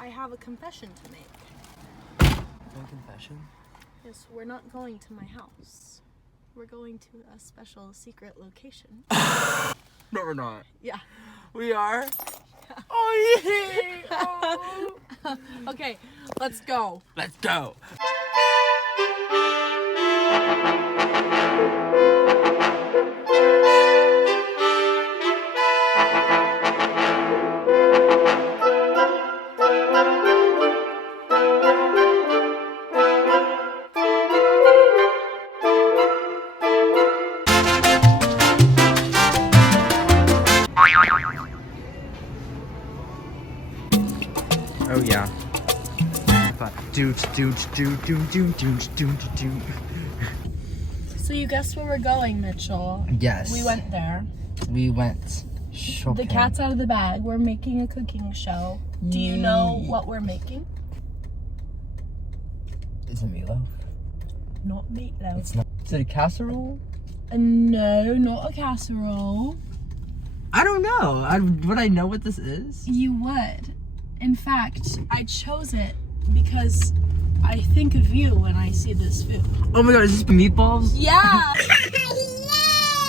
I have a confession to make. No confession? Yes, we're not going to my house. We're going to a special secret location. No, we're not. Yeah. We are? Yeah. Oh, yeah! Oh. Okay, let's go. Let's go! Oh yeah. So you guessed where we're going, Mitchell. Yes. We went there. We went shopping. The cat's out of the bag. We're making a cooking show. Do you know what we're making? Is it meatloaf? Not meatloaf. It's not. Is it a casserole? No, not a casserole. I don't know. Would I know what this is? You would. In fact, I chose it because I think of you when I see this food. Oh my god, is this meatballs? Yeah!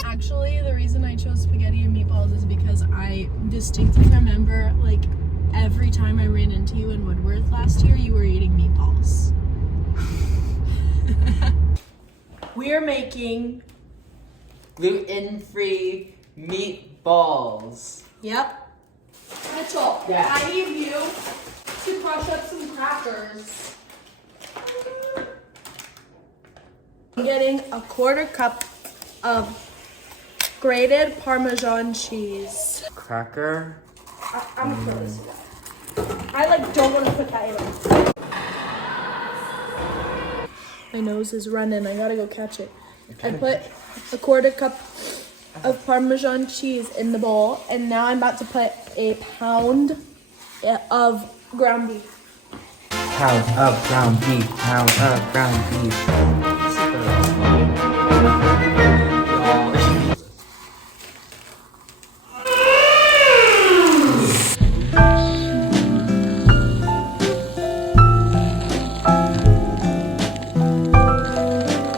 Actually, the reason I chose spaghetti and meatballs is because I distinctly remember, like, every time I ran into you in Woodworth last year, you were eating meatballs. We're making gluten-free meatballs. Yep. Mitchell, Yeah. I need you to crush up some crackers. I'm getting a 1/4 cup of grated Parmesan cheese. Cracker. I'm gonna throw this away. I don't want to put that in. My nose is running. I gotta go catch it. I put a 1/4 cup of Parmesan cheese in the bowl, and now I'm about to put a pound of ground beef. Pound of ground beef. Pound of ground beef.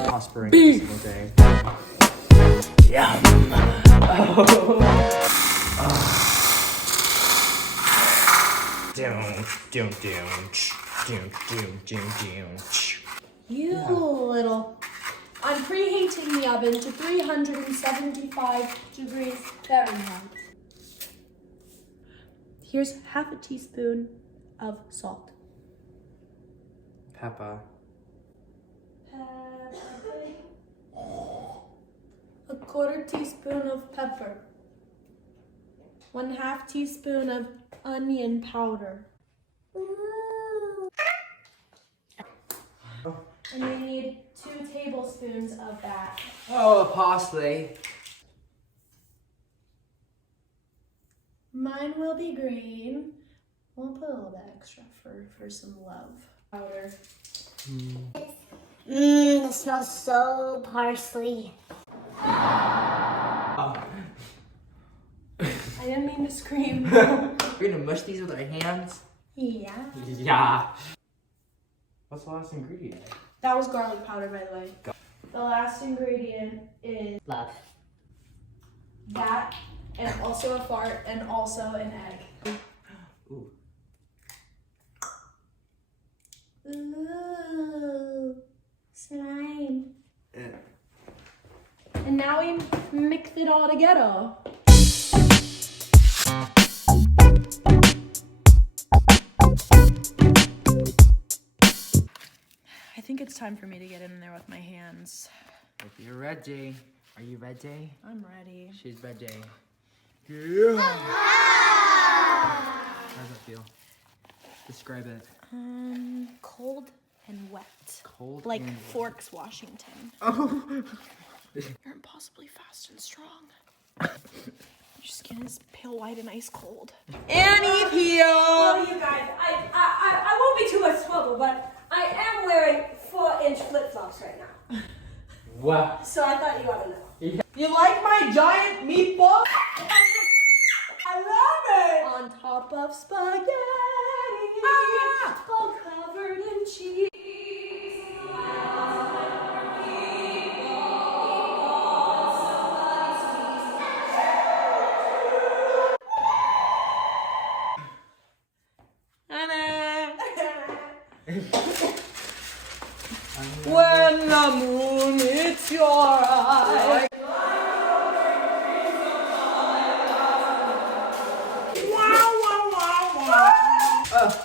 Prospering every single day. Yum. You little. I'm preheating the oven to 375 degrees Fahrenheit. Here's 1/2 teaspoon of salt. Pepper. A 1/4 teaspoon of pepper. 1/2 teaspoon of onion powder. And you need 2 tablespoons of that. Oh, parsley. Mine will be green. We'll put a little bit extra for some love. Powder. It smells so parsley. Oh. I didn't mean to scream. We're gonna mush these with our hands? Yeah. Yeah. What's the last ingredient? That was garlic powder, by the way. The last ingredient is Love. that, and also a fart, and also an egg. Ooh. Ooh, slime. And now we mix it all together. I think it's time for me to get in there with my hands. If you're ready. Are you ready? I'm ready. She's ready. Yeah. How does it feel? Describe it. Cold and wet. Cold Like and Forks, Washington. Oh. You're impossibly fast and strong. Your skin is pale white and ice cold. Annie Peel! Well, you guys, I won't be too much trouble, but I am wearing 4-inch flip-flops right now. Wow. So I thought you ought to know. You like my giant meatball? I love it! On top of spaghetti. I When the moon hits your eye.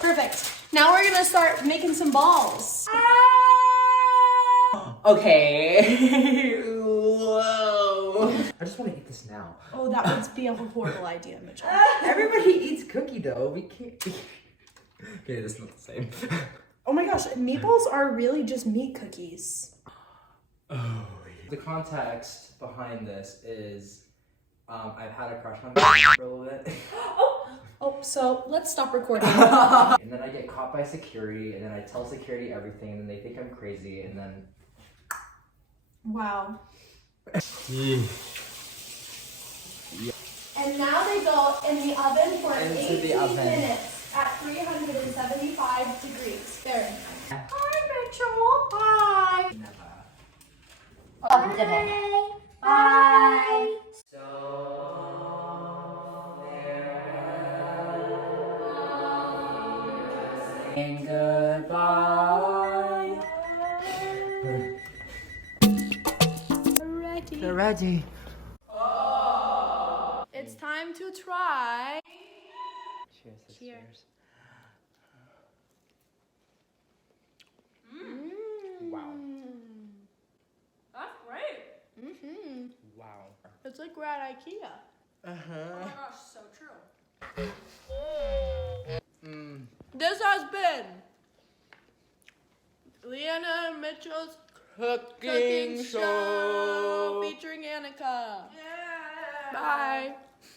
Perfect. Now we're gonna start making some balls. Okay. Whoa. I just want to eat this now. Oh, that would be a horrible idea, Mitchell. Everybody eats cookie dough. We can't. Okay, this is not the same. Oh my gosh, meatballs are really just meat cookies. Oh. The context behind this is, I've had a crush on for a little bit. Oh, so let's stop recording. And then I get caught by security, and then I tell security everything, and then they think I'm crazy, and then. Wow. And now they go in the oven for 18 minutes at 375 degrees Fahrenheit. Hi, Mitchell. Hi. Bye. Bye. And goodbye. Ready. They're ready. It's time to try. Cheers. Cheers. Wow. That's great. Wow. It's like we're at IKEA. Oh my gosh, so true. This has been Leanna and Mitchell's Cooking show featuring Annika. Bye.